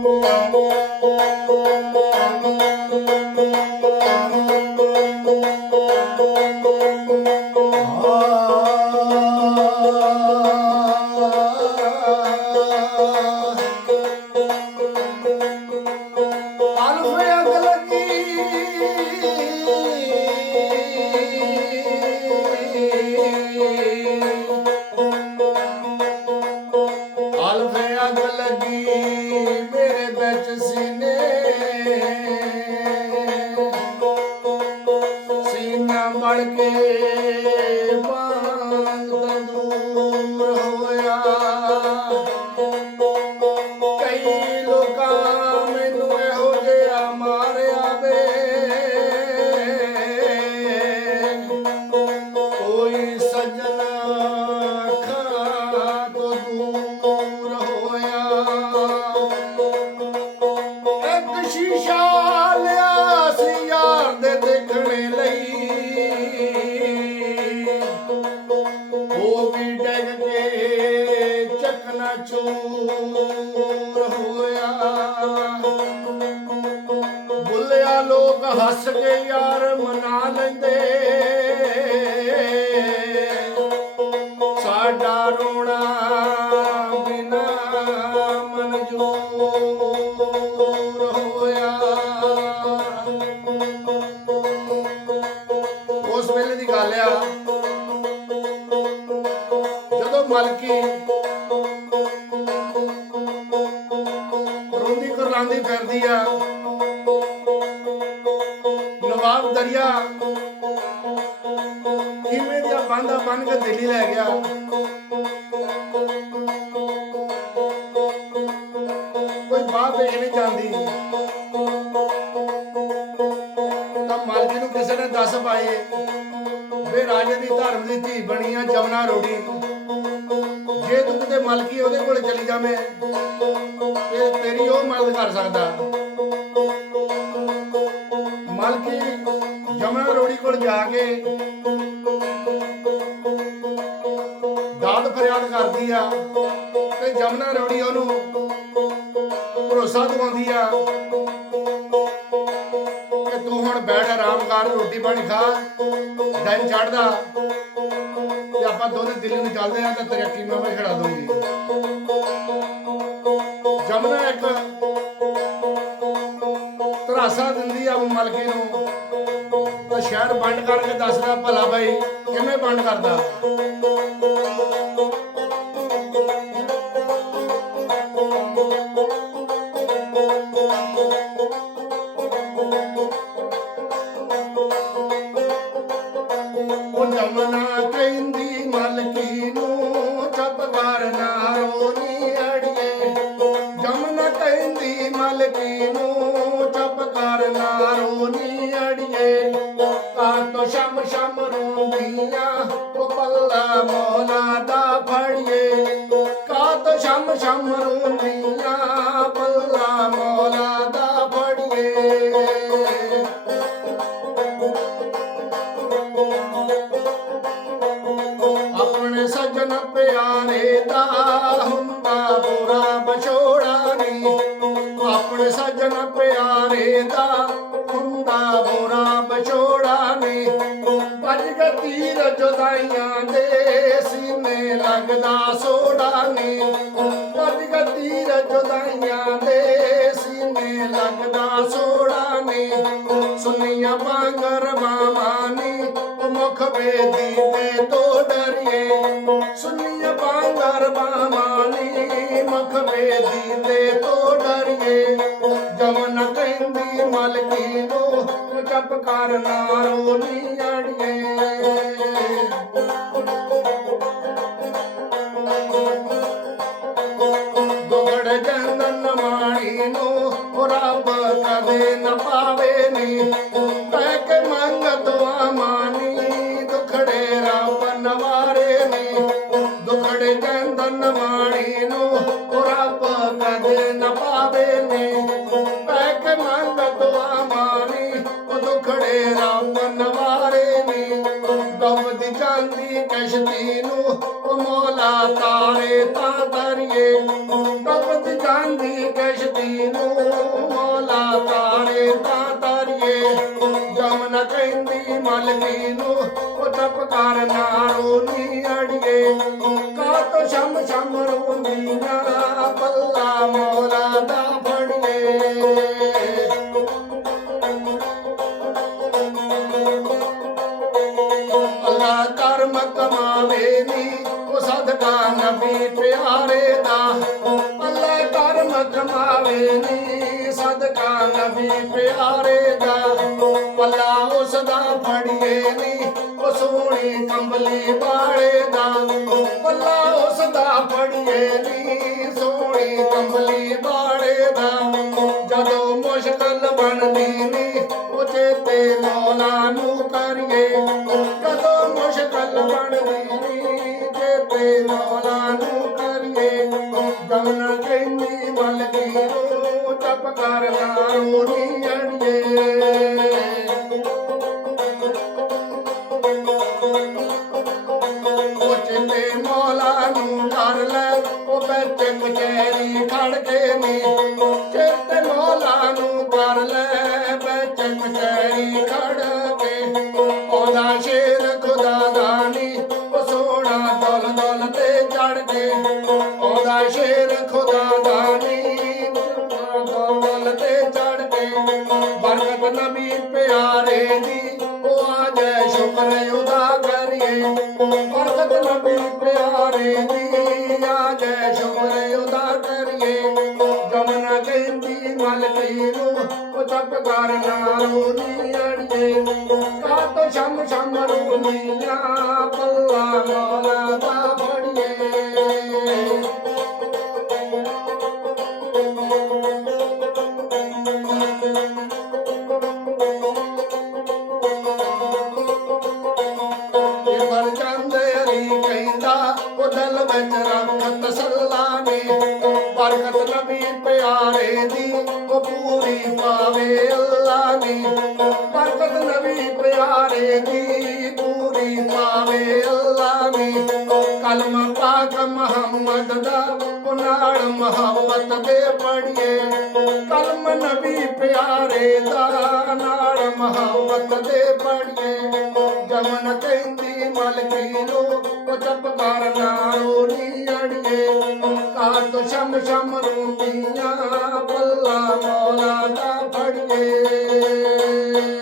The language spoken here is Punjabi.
Música ਮੇਰੇ ਵਿੱਚ ਸੀਨੇ ਸੀਨਾ ਮੜ ਕੇ ਬੁੱਲਿਆ ਲੋਕ ਹੱਸ ਕੇ ਯਾਰ ਮਨਾ ਲੈਂਦੇ। ਸਾਡਾ ਰੋਣਾ ਬਿਨਾ ਮਨਜੂਰ ਰੋਂਦੀ ਫਿਰਦੀ ਆ। ਨਵਾਬ ਦਰਿਆ ਕਿਵੇਂ ਦੀਆਂ ਬਾਂਧਾ ਬੰਨ ਕੇ ਦਿੱਲੀ ਲੈ ਗਿਆ। ਕੋਈ ਬਾਹ ਵੇਖ ਨਹੀਂ ਜਾਂਦੀ। ਤਾਂ ਮਾਲਕੀ ਨੂੰ ਕਿਸੇ ਨੇ ਦੱਸ ਪਾਏ, ਵੇ ਰਾਜੇ ਦੀ ਧਰਮ ਦੀ ਧੀ ਬਣੀ ਆ, ਜਮਨਾ ਰੋੜੀ ਚਲੀ ਜਾਵੇਂ ਤੇ ਤੇਰੀ ਉਹ ਮਦਦ ਕਰ ਸਕਦਾ। ਮਲਕੀ ਜਮਨਾ ਰੋੜੀ ਕੋਲ ਜਾ ਕੇ ਦਾਦ ਫਰਿਆਦ ਕਰਦੀ ਆ ਤੇ ਜਮਨਾ ਰੋੜੀ ਉਹਨੂੰ ਭਰੋਸਾ ਦਿਵਾਉਂਦੀ ਆ ਕਿ ਤੂੰ ਹੁਣ ਬੈਠ, ਆਰਾਮ ਕਰ, ਰੋਟੀ ਪਾਣੀ ਖਾ, ਦਿਨ ਚੜਦਾ ਤੇ ਆਪਾਂ ਦੋਨੇ ਦਿੱਲੀ ਨੂੰ ਚੱਲਦੇ ਆ ਤੇ ਤੇਰੇ ਮੈਂ ਖੜਾ ਦੂੰਗੀ ਇੱਕ ਤਰਾਸਾ ਦਿੰਦੀ ਆ ਮਲਕੀ ਨੂੰ। ਤਾਂ ਸ਼ਹਿਰ ਬੰਦ ਕਰਕੇ ਦੱਸਦਾ ਭਲਾ ਬਾਈ, ਕਿਵੇਂ ਬੰਦ ਕਰਦਾ? ਉਹ ਜਮਨਾ ਕਹਿੰਦੀ ਮਲਕੀ ਨੂੰ ਚੁੱਪ ਕਰਨਾ ਰੋਣੀ ਕਹਿੰਦੀ ਮਲਕੀ ਨੂੰ ਚੁੱਪ ਕਰ ਨਾ ਰੋਣੀ ਅੜੀਏ। ਕਾ ਸ਼ਮ ਸ਼ਮ ਰੋਂਦੀਆਂ ਉਹ ਪੱਲਾ ਮੌਲਾ ਦਾ ਫੜੀਏ। ਕਾ ਤੋ ਸ਼ਮ ਸ਼ਮ ਰੋਂਦੀਆਂ ਆਪਣੇ ਪਿਆਰੇ ਦਾ ਹੁੰਦਾ ਬੋਰਾ ਵਿਛੋੜਾ ਨੇ। ਵੱਜ ਕੇ ਤੀਰ ਦੇ ਸੀਨੇ ਲੱਗਦਾ ਸੋੜਾ ਨੇ। ਵੱਜ ਕੇ ਤੀਰ ਦੇ ਸੀਨੇ ਲੱਗਦਾ ਸੋੜਾ ਨੇ। ਸੁਨੀਆਂ ਬਾਂਗਰ ਮਾਮਾਨੀ ਨੇ, ਮੁਖ ਬੇਦੀ ਤੇ ਤੋ ਡਰੀਏ। ਸੁਨੀਆਂ ਬਾਂਗਰ ਚੁੱਪ ਕਰ ਨਾ ਅੜੀਏ ਦੁਗੜ ਜੰਦਨ ਮਾਣੀ ਨੂੰ ਰੱਬ ਕਦੇ ਨਾ ਪਾਵੇ ਨੀ। ਕਹਿ ਕੇ ਮੰਗ ਦੁਆ ਮਾਨੀ, ਦੁਖੜੇ ਰੱਬ ਨਵਾਰੇ ਨੀ। ਦੁਖੜੇ ਜੰਦਨ ਨੂੰ ਤਾਰੇ ਤਾਂ ਤਰੀਏ ਡੁੱਬਦੀ ਜਾਂਦੀ ਕਸ਼ਤੀ ਨੂੰ ਮੌਲਾ ਤਾਰੇ ਤਾਂ ਤਾਰੀਏ ਜਮਨ ਕਹਿੰਦੀ ਮਲਕੀ ਨੂੰ, ਉਹ ਤਪ ਕਰ ਨੀ ਅੜੀਏ ਕਾ ਤੋ ਸ਼ਮ ਸ਼ਮ ਰੋਂਦੀ ਨਾ ਪੱਲਾ ਮੌਲਾ ਦਾ ਨਬੀ ਪਿਆਰੇ ਦਾ। ਅੱਲਾ ਕਰਮ ਕਮਾਵੇ ਨੀ, ਸਦਕਾ ਨਬੀ ਪਿਆਰੇ ਦਾ। ਪੱਲਾ ਉਸ ਦਾ ਫੜੀਏ ਨੀ, ਉਹ ਸੋਹਣੀ ਕੰਬਲੀ ਵਾਲੇ ਦਾ। ਪੱਲਾ ਉਸ ਦਾ ਫੜੀਏ ਨੀ, ਸੋਹਣੀ ਕੰਬਲੀ ਵਾਲੇ ਦਾ। ਜਦੋਂ ਮੁਸ਼ਕਲ ਬਣਦੀ ਨੀ, ਉਹ ਚੇਤੇ ਮੌਲਾ ਨੂੰ ਕਰੀਏ। ਕਦੋਂ ਮੁਸ਼ਕਲ ਬਣਦੀ ਨੀ, ਚੇਤੇ ਮੌਲਾ ਗਮਨ ਕਹਿੰਦੀ ਮਲਕੀ ਰੋ ਚਪ ਕਰ ਨਾ ਨੀ ਅੜੀਏ ਉਹ ਮੌਲਾ ਨੂੰ ਕਰ ਲੈ, ਉਹ ਬੈਠ ਕਚਹਿਰੀ ਖੜ ਕੇ ਨੀ। ਤੇ ਕੇ ਉਹਦਾ ਸ਼ੇਰ ਖੁਦਾ ਦਾ ਨੀ ਦਲ ਤੇ ਚੜ ਕੇ ਬਰਕਤ ਨਬੀ ਪਿਆਰੇ ਦੀ। ਉਹ ਆ ਜੈ ਸ਼ੁਕਰ ਉਹਦਾ ਕਰੀਏ। ਬਰਕਤ ਨਬੀ ਪਿਆਰੇ ਦੀ। ਆ ਜੈ ਸ਼ੁਕਰ ਉਹਦਾ ਕਰੀਏ। ਜਮਨਾ ਕਹਿੰਦੀ, ਮਲਕੀ ਨੂੰ ਉਹ ਤਪ ਕਰ ਨਾਰੋ ਨੀ ਅੜੀਏ। ਕਾ ਤੋ ਸ਼ਮ ਸ਼ਮ ਰੂਨੀਆਂ ਪੱਲਾ ਮੌਲਾ ਕਹਿੰਦਾ ਉਹ ਦਿਲ ਵਿੱਚ ਰੱਖ ਤਸੱਲਾ ਨੇ। ਬਰਕਤ ਨਬੀ ਪਿਆਰੇ ਦੀ, ਉਹ ਪੂਰੀ ਪਾਵੇ ਅੱਲਾ ਨੇ। ਬਰਕਤ ਨਬੀ ਪਿਆਰੇ ਦੀ, ਪੂਰੀ ਪਾਵੇ ਅੱਲਾ ਨੇ। ਕਲਮ ਪਾਕ ਮੁਹੰਮਦ ਦਾ, ਉਹ ਨਾਲ ਮੁਹੱਬਤ ਦੇ ਪੜੀਏ ਕਲਮ ਨਬੀ ਪਿਆਰੇ ਦਾ, ਨਾਲ ਮੁਹੱਬਤ ਦੇ ਪੜੀਏ ਜਮਨ ਕਹਿੰਦੀ ਮਲਕੀ ਨੂੰ ਉਹ ਚਪ ਕਰ ਨਾਰੋ ਅੜੀਏ। ਕਾ ਸ਼ਮ ਸ਼ਮ ਰੋਂਦੀਆਂ ਪੱਲਾ ਮੌਲਾ ਦਾ ਫੜੀਏ।